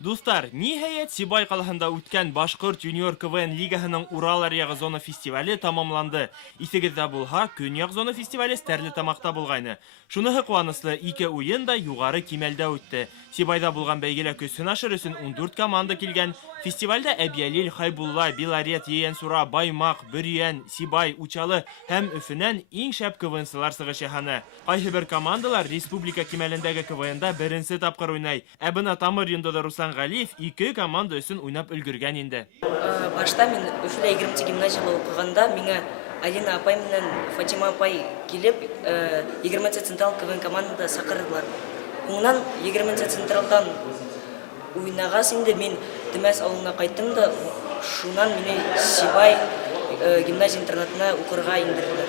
Достар, ниһаять Сибай қаласында үткән Башкорт юниор КВН лигаһының Урал аръягы зона фестивале тамамланды. Исегездә булһа, Көньяк зона фестивале Стәрле тамакта булгайны. Шуныһы куаныслы, ике уен да югары кимәлдә үтте. Сибайда булган бәйгелә көсөн ашыр өчен 14 команда килгән. Фестивальдә Әбиялил, Хайбулла, Белорет, Еянсура, Баймак, Бөрьян, Сибай, Учалы һәм Өфенән иң шәп КВНсылар сыгыш яһаны. Кайһы бер командалар республика кимәлендәге КВНда беренче тапкыр уйнай. Ә бына тамыр йондыда Руслан Галиев ике команда өчен уйнап өлгергән инде. Башта мен Өфелә 20 гимназияда укыганда миңа Алина апай менен Фатима апай килеп 20 централ КВН командада сакырдылар. Уннан 20 централдан уйнагас инде мен Димәс авылына кайттым да шуннан мине Сибай гимназия интернатына укырга индерделәр.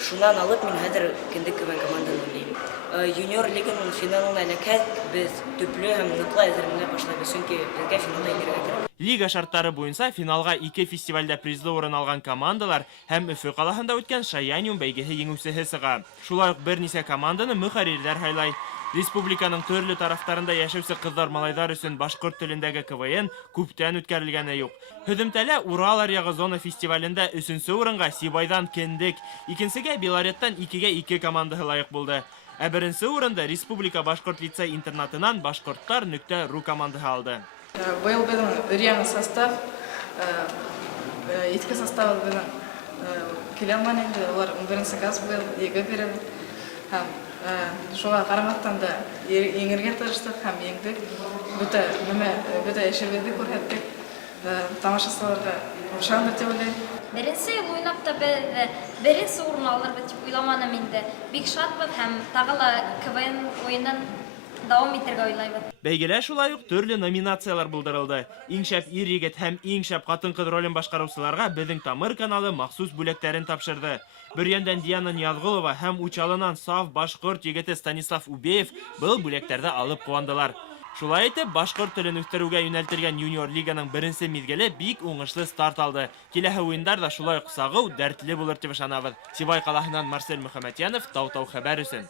Шуннан алып мин хәзер кендек КВН команданы уйлыйм. Юниор лиганың финалына эләкәк без төпле һәм ныклы әзерләнә башлабыз, чөнки безгә финалда иңгәргә кирәк. Лига шарттары буенча финалга ике фестивальдә призлы урын алган командалар һәм Өфе каласында үткән Шаяниум бәйгеһе җиңүчесе сыга. Шулай ук берничә команданы мөхәррирләр хайлай. Республиканың төрле тарафтарында яшәүче кызлар-малайдар өчен башкорт телендәге КВН күптән үткәрелгәне юк. Һөдемтәлә Урал аръягы зона фестивалендә 3нче урынга Сибайдан Кендек, икенчегә Белореттан 2-2 командаһы лайык булды. Ә беренче урында Республика башкорт лицей интернатынан башкорттар.ру командаһы алды. Был реальный состав, итке состав был келеман инде, олар беренче газ был, еге берем. Һәм шуга карамастан да еңергә тырыштык һәм еңдек. Бөтә эшебезне күрһәттек. Тамашачыларга ошандыр дип уйлыйм. Беренче уйнап та беренче урын алырбыз дип уйламадым инде. Бик шатбыз һәм тагы ла КВН уенын дәвам итәргә уйлайбыз. Бәйгелә шулай ук төрле номинациялар булдырылды. Иң шәп ир-егет һәм иң шәп хатын-кыз ролен башкаручыларга безнең Тамыр каналы махсус бүләкләрен тапшырды. Бөрьяндән Диана Ниязгулова һәм Учалынан саф башкорт егете Станислав Убеев был бүләкләрдә алып куандылар. Шулай итеп, башкорт телен үстерүгә юнәлтелгән юниор лиганың беренче мизгеле бик уңышлы старт алды. Киләһе уеннар да шулай ук сагыу, дәртле булыр дип ышанабыз. Сибай каласыннан Марсель Мөхәммәтьянов, Тау-Тау хәбәр өчен.